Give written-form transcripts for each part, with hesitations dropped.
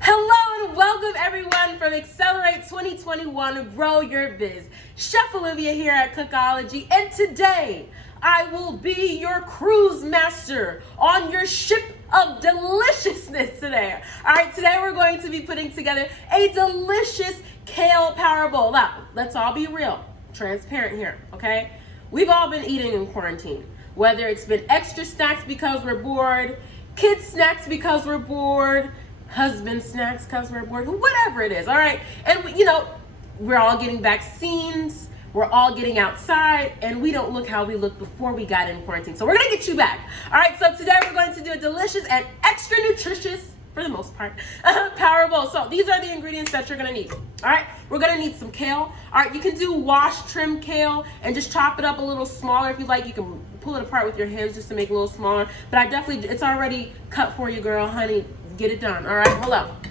Hello and welcome everyone from Accelerate 2021 Grow Your Biz. Chef Olivia here at Cookology, and today I will be your cruise master on your ship of deliciousness today. All right, today we're going to be putting together a delicious kale power bowl. Now, let's all be real, transparent here, okay? We've all been eating in quarantine, whether it's been extra snacks because we're bored, kids snacks because we're bored, husband snacks because we're bored, whatever it is, all right? And we're all getting vaccines, we're all getting outside, and we don't look how we looked before we got in quarantine. So we're gonna get you back. All right, so today we're going to do a delicious and extra nutritious, for the most part, power bowl. So these are the ingredients that you're gonna need. All right, we're gonna need some kale. All right, you can do wash, trim kale and just chop it up a little smaller if you like. You can pull it apart with your hands just to make it a little smaller. But I definitely, it's already cut for you, girl, honey. Get it done. All right, hold up.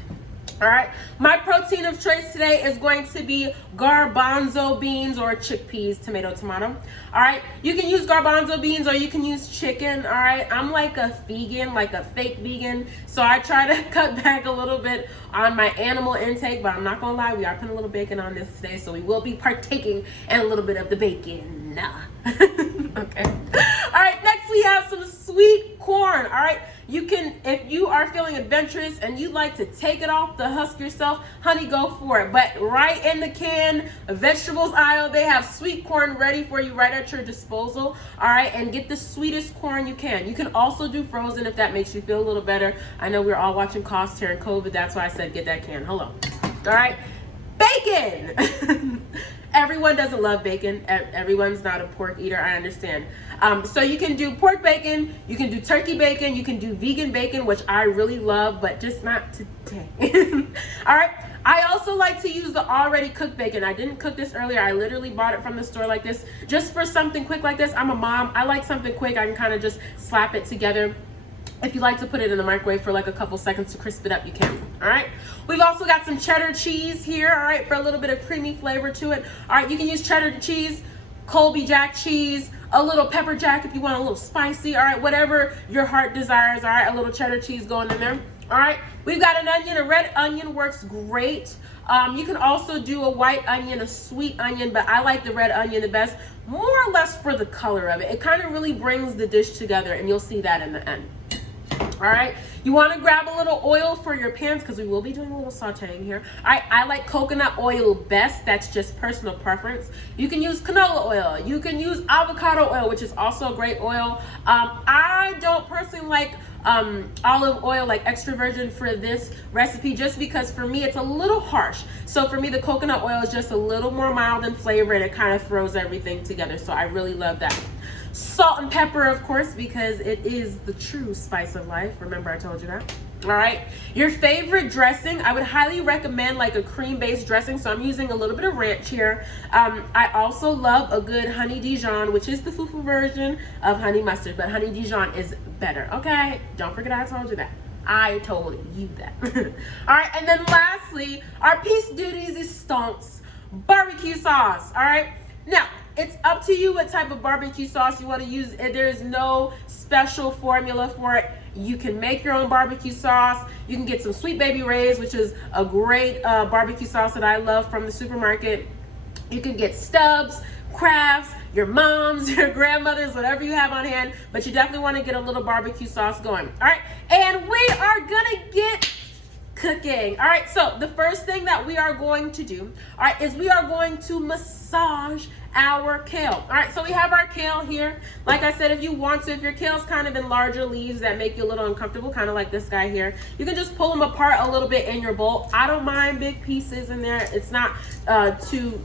All right, my protein of choice today is going to be garbanzo beans or chickpeas, tomato. All right, you can use garbanzo beans or you can use chicken. All right, I'm like a vegan, like a fake vegan, so I try to cut back a little bit on my animal intake, but I'm not gonna lie, we are putting a little bacon on this today, so we will be partaking in a little bit of the bacon. Okay. All right, next we have some sweet corn. All right, you can, if you are feeling adventurous and you like to take it off the husk yourself, honey, go for it. But right in the can vegetables aisle, they have sweet corn ready for you right at your disposal. All right, and get the sweetest corn you can. You can also do frozen if that makes you feel a little better. I know we're all watching cost here in COVID. That's why I said get that can. Hello. All right, bacon. Everyone doesn't love bacon. Everyone's not a pork eater, I understand. So you can do pork bacon, you can do turkey bacon, you can do vegan bacon, which I really love, but just not today. All right, I also like to use the already cooked bacon. I didn't cook this earlier. I literally bought it from the store like this, just for something quick like this. I'm a mom, I like something quick. I can kind of just slap it together. If you like to put it in the microwave for like a couple seconds to crisp it up, you can. All right. We've also got some cheddar cheese here, all right, for a little bit of creamy flavor to it. All right, you can use cheddar cheese, Colby Jack cheese, a little pepper jack if you want a little spicy, all right, whatever your heart desires, all right, a little cheddar cheese going in there. All right, we've got an onion. A red onion works great. You can also do a white onion, a sweet onion, but I like the red onion the best, more or less for the color of it. It kind of really brings the dish together, and you'll see that in the end. All right, you want to grab a little oil for your pans because we will be doing a little sauteing here. All right, I like coconut oil best. That's just personal preference. You can use canola oil. You can use avocado oil, which is also a great oil. I don't personally like olive oil, like extra virgin, for this recipe, just because for me it's a little harsh. So for me, the coconut oil is just a little more mild in flavor, and it kind of throws everything together. So I really love that. Salt and pepper, of course, because it is the true spice of life. Remember, I told you that. All right, your favorite dressing, I would highly recommend like a cream-based dressing. So I'm using a little bit of ranch here. I also love a good honey Dijon, which is the fufu version of honey mustard, but honey Dijon is better. Okay, don't forget I told you that. I told you that. All right, and then lastly, our piece de resistance, barbecue sauce. All right, now it's up to you what type of barbecue sauce you want to use. There is no special formula for it. You can make your own barbecue sauce. You can get some Sweet Baby Ray's, which is a great barbecue sauce that I love from the supermarket. You can get Stubbs, Kraft's, your mom's, your grandmother's, whatever you have on hand, but you definitely want to get a little barbecue sauce going. All right, and we are gonna get cooking. All right, so the first thing that we are going to do, all right, is we are going to massage our kale. All right, so we have our kale here. Like I said, if you want to, if your kale's kind of in larger leaves that make you a little uncomfortable, kind of like this guy here, you can just pull them apart a little bit in your bowl. I don't mind big pieces in there. It's not too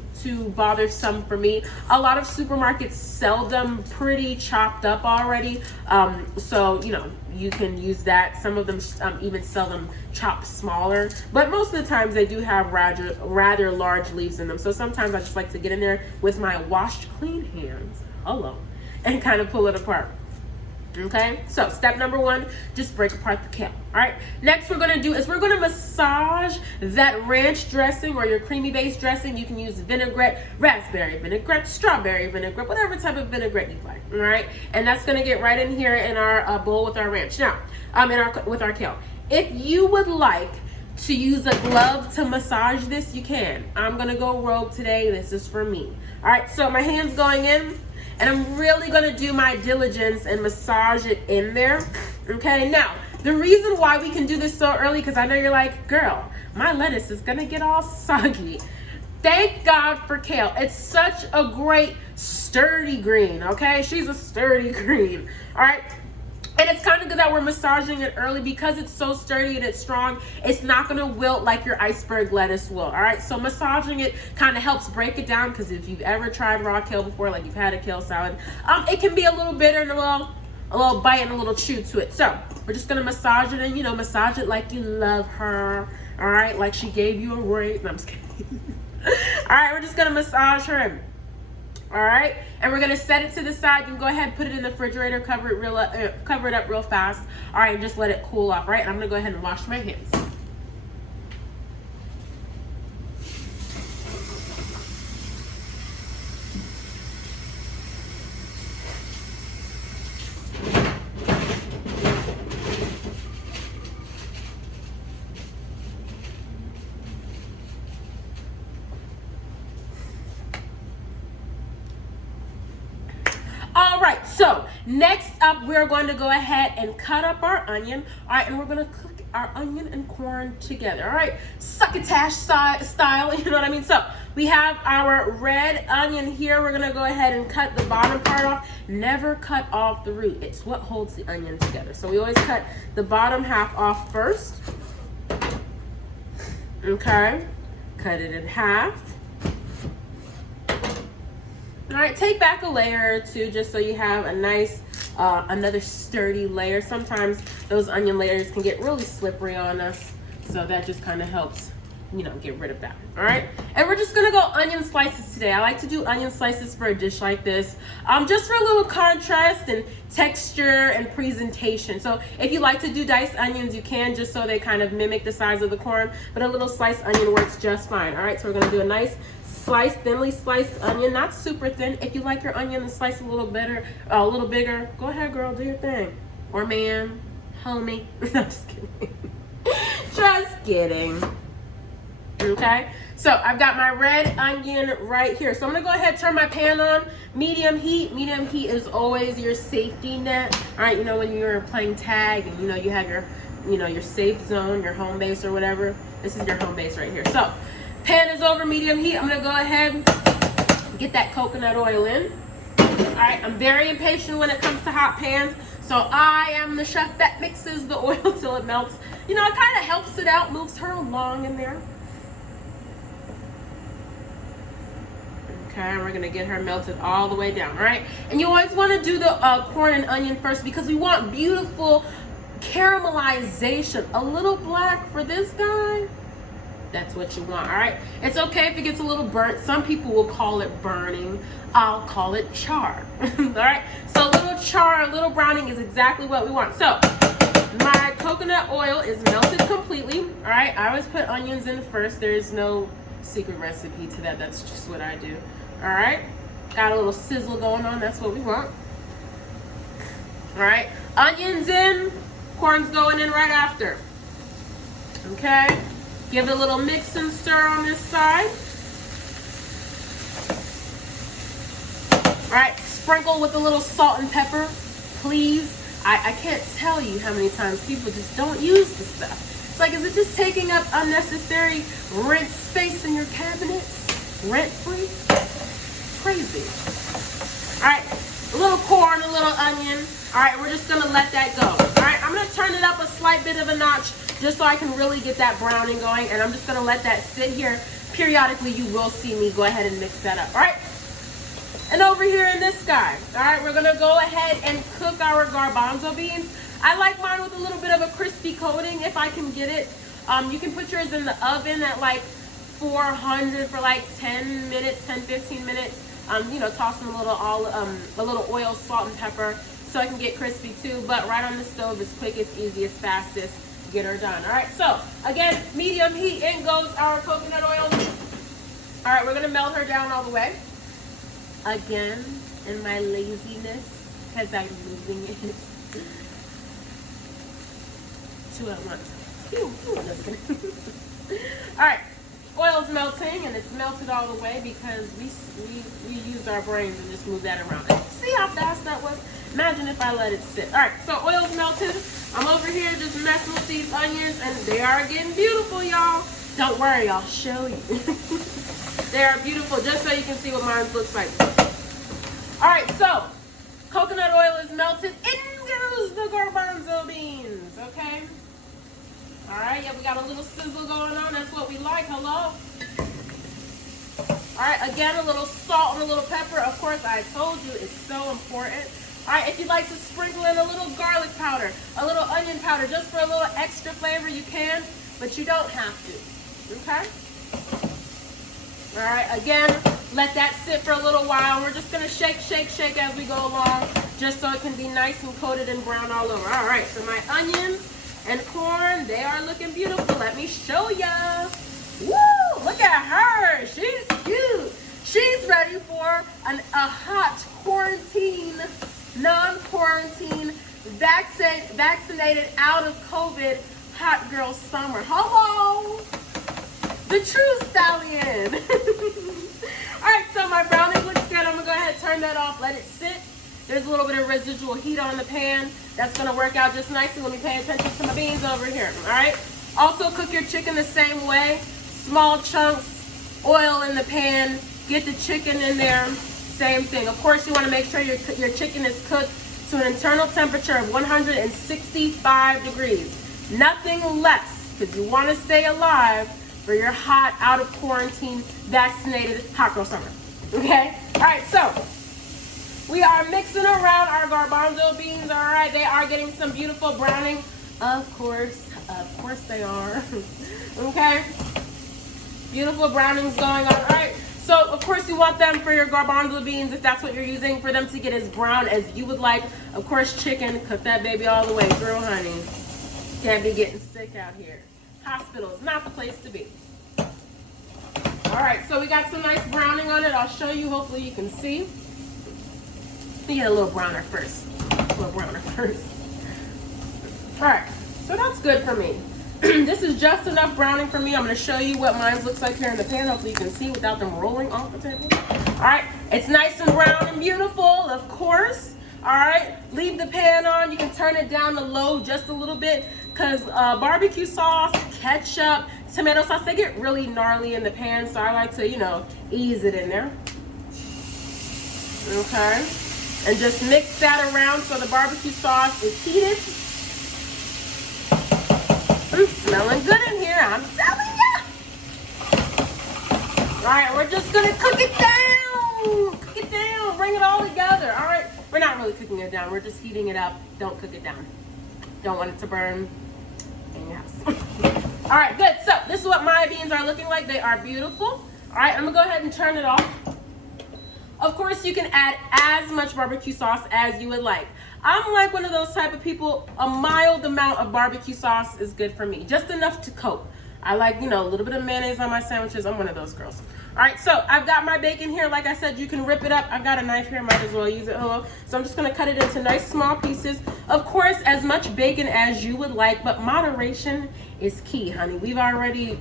bothersome for me. A lot of supermarkets sell them pretty chopped up already, so you can use that. Some of them even sell them chopped smaller, but most of the times they do have rather large leaves in them. So sometimes I just like to get in there with my washed clean hands, and kind of pull it apart. Okay, so step number one, just break apart the kale. All right, next we're gonna do is we're gonna massage that ranch dressing or your creamy based dressing. You can use vinaigrette, raspberry vinaigrette, strawberry vinaigrette, whatever type of vinaigrette you like. All right, and that's gonna get right in here in our bowl with our ranch. Now, with our kale. If you would like to use a glove to massage this, you can. I'm gonna go rogue today. This is for me. All right, so my hand's going in, and I'm really gonna do my diligence and massage it in there. Okay, now, the reason why we can do this so early, because I know you're like, girl, my lettuce is gonna get all soggy. Thank God for kale. It's such a great sturdy green, okay? She's a sturdy green, all right? And it's kind of good that we're massaging it early because it's so sturdy and it's strong. It's not going to wilt like your iceberg lettuce will, all right? So massaging it kind of helps break it down, because if you've ever tried raw kale before, like you've had a kale salad, it can be a little bitter and a little bite and a little chew to it. So we're just going to massage it, and, you know, massage it like you love her, all right? Like she gave you a rape. No, I'm just kidding. All right, we're just going to massage her in. All right, and we're gonna set it to the side. You can go ahead and put it in the refrigerator, cover it up real fast. All right, and just let it cool off. All right, and I'm gonna go ahead and wash my hands. All right, so next up, we're going to go ahead and cut up our onion. All right, and we're going to cook our onion and corn together. All right, succotash style, you know what I mean? So we have our red onion here. We're going to go ahead and cut the bottom part off. Never cut off the root. It's what holds the onion together. So we always cut the bottom half off first. Okay, cut it in half. All right, take back a layer or two just so you have a nice, another sturdy layer. Sometimes those onion layers can get really slippery on us, so that just kind of helps, you know, get rid of that. All right, and we're just gonna go onion slices today. I like to do onion slices for a dish like this, just for a little contrast and texture and presentation. So if you like to do diced onions, you can, just so they kind of mimic the size of the corn, but a little sliced onion works just fine. All right, so we're gonna do a nice thinly sliced onion, not super thin. If you like your onion to slice a little better, a little bigger, go ahead, girl, do your thing. Or man, homie. No, just kidding. Just kidding. Okay, so I've got my red onion right here. So I'm gonna go ahead and turn my pan on. Medium heat. Medium heat is always your safety net. All right, you know, when you're playing tag and, you know, you have your, you know, your safe zone, your home base or whatever. This is your home base right here. So pan is over medium heat. I'm gonna go ahead and get that coconut oil in. All right, I'm very impatient when it comes to hot pans, so I am the chef that mixes the oil till it melts. You know, it kind of helps it out, moves her along in there. Okay, we're gonna get her melted all the way down. All right, and you always want to do the corn and onion first, because we want beautiful caramelization. A little black for this guy. That's what you want. All right, it's okay if it gets a little burnt. Some people will call it burning. I'll call it char. All right, so a little char, a little browning is exactly what we want. So my coconut oil is melted completely. All right, I always put onions in first. There's no secret recipe to that. That's just what I do. All right, got a little sizzle going on. That's what we want. All right, onions in, corn's going in right after. Okay, give it a little mix and stir on this side. All right, sprinkle with a little salt and pepper, please. I can't tell you how many times people just don't use the stuff. It's like, is it just taking up unnecessary rent space in your cabinets? Rent free? Crazy. All right, a little corn, a little onion. All right, we're just gonna let that go. All right, I'm gonna turn it up a slight bit of a notch just so I can really get that browning going, and I'm just gonna let that sit here. Periodically, you will see me go ahead and mix that up. All right. And over here in this guy, all right, we're gonna go ahead and cook our garbanzo beans. I like mine with a little bit of a crispy coating if I can get it. You can put yours in the oven at like 400 for like 10 minutes, 10-15 minutes. You know, toss them a little oil, salt, and pepper so it can get crispy too. But right on the stove is quickest, easiest, fastest. Get her done. All right, so again, medium heat, in goes our coconut oil. All right, we're gonna melt her down all the way. Again, in my laziness, because I'm moving it two at once. Just kidding. All right, oil's melting, and it's melted all the way because we used our brains and just moved that around. See how fast that was? Imagine if I let it sit. All right, so oil's melted. I'm over here just messing with these onions, and they are getting beautiful, y'all. Don't worry, I'll show you. They are beautiful, just so you can see what mine looks like. All right, so coconut oil is melted. In goes the garbanzo beans, okay? All right, yeah, we got a little sizzle going on. That's what we like. Hello? All right, again, a little salt and a little pepper. Of course, I told you it's so important. All right, if you'd like to sprinkle in a little garlic powder, a little onion powder, just for a little extra flavor, you can, but you don't have to, okay? All right, again, let that sit for a little while. We're just gonna shake, shake, shake as we go along, just so it can be nice and coated and brown all over. All right, so my onions and corn, they are looking beautiful. Let me show ya. Woo, look at her. She's cute. She's ready for a hot quarantine, non-quarantine, vaccinated, out of COVID, hot girl summer. Hello, the true stallion. All right, so my browning looks good. I'm gonna go ahead and turn that off, let it sit. There's a little bit of residual heat on the pan. That's gonna work out just nicely. Let me pay attention to my beans over here, all right? Also cook your chicken the same way. Small chunks, oil in the pan, get the chicken in there, same thing. Of course, you wanna make sure your chicken is cooked to an internal temperature of 165 degrees. Nothing less, because you wanna stay alive for your hot, out of quarantine, vaccinated hot girl summer, okay? All right, so we are mixing around our garbanzo beans, all right? They are getting some beautiful browning. Of course they are, okay? Beautiful brownings going on, all right? So, of course, you want them for your garbanzo beans, if that's what you're using, for them to get as brown as you would like. Of course, chicken, cook that baby all the way through, honey. Can't be getting sick out here. Hospital is not the place to be. All right, so we got some nice browning on it. I'll show you, hopefully you can see. Let me get a little browner first. All right, so that's good for me. This is just enough browning for me. I'm gonna show you what mine looks like here in the pan. Hopefully you can see without them rolling off the table. All right, it's nice and brown and beautiful, of course. All right, leave the pan on. You can turn it down to low just a little bit, because barbecue sauce, ketchup, tomato sauce, they get really gnarly in the pan, so I like to, ease it in there. Okay, and just mix that around so the barbecue sauce is heated. Smelling good in here, I'm telling ya. All right, we're just gonna cook it down, bring it all together. All right, we're not really cooking it down, we're just heating it up. Don't cook it down. Don't want it to burn in your house. All right, good. So this is what my beans are looking like. They are beautiful. All right, I'm gonna go ahead and turn it off. Of course, you can add as much barbecue sauce as you would like. I'm like one of those type of people, a mild amount of barbecue sauce is good for me. Just enough to coat. I like, a little bit of mayonnaise on my sandwiches. I'm one of those girls. All right, so I've got my bacon here. Like I said, you can rip it up. I've got a knife here, might as well use it. Hello. So I'm just gonna cut it into nice small pieces. Of course, as much bacon as you would like, but moderation is key, honey. We've already,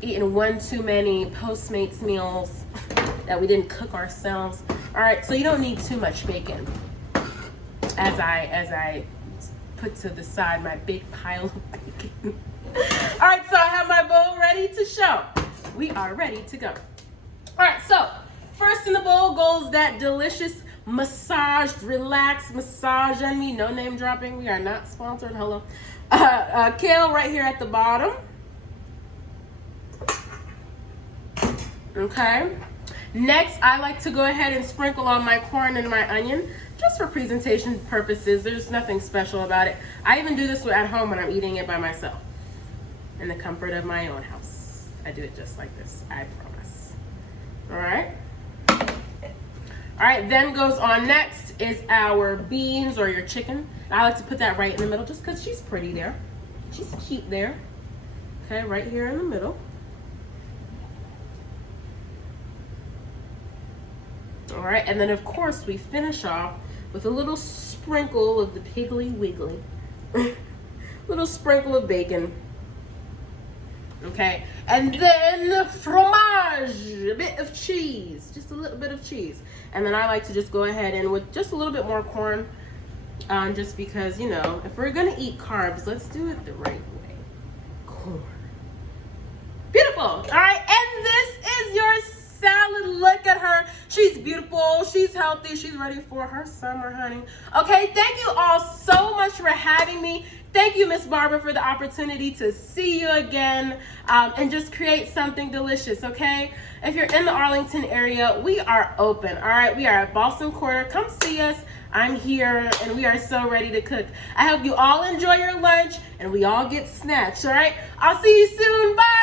eaten one too many Postmates meals that we didn't cook ourselves. All right, so you don't need too much bacon. As I put to the side my big pile of bacon. All right, so I have my bowl ready to show. We are ready to go. All right, so first in the bowl goes that delicious massaged, relaxed massage on me. No name dropping. We are not sponsored. Hello. Kale right here at the bottom. Okay. Next, I like to go ahead and sprinkle on my corn and my onion, just for presentation purposes. There's nothing special about it. I even do this at home when I'm eating it by myself, in the comfort of my own house. I do it just like this, I promise. All right. All right, then goes on next is our beans or your chicken. I like to put that right in the middle just because she's pretty there. She's cute there. Okay, right here in the middle. All right, and then of course we finish off with a little sprinkle of the Piggly Wiggly little sprinkle of bacon. Okay, and then fromage, a bit of cheese, just a little bit of cheese. And then I like to just go ahead and with just a little bit more corn, just because, you know, if we're gonna eat carbs, let's do it the right way. Corn. Beautiful. All right, and this is your salad. Look at her. She's beautiful. She's healthy. She's ready for her summer, honey. Okay, thank you all so much for having me. Thank you, Miss Barbara, for the opportunity to see you again and just create something delicious, okay? If you're in the Arlington area, we are open, all right? We are at Boston Corner. Come see us. I'm here, and we are so ready to cook. I hope you all enjoy your lunch, and we all get snatched, all right? I'll see you soon. Bye.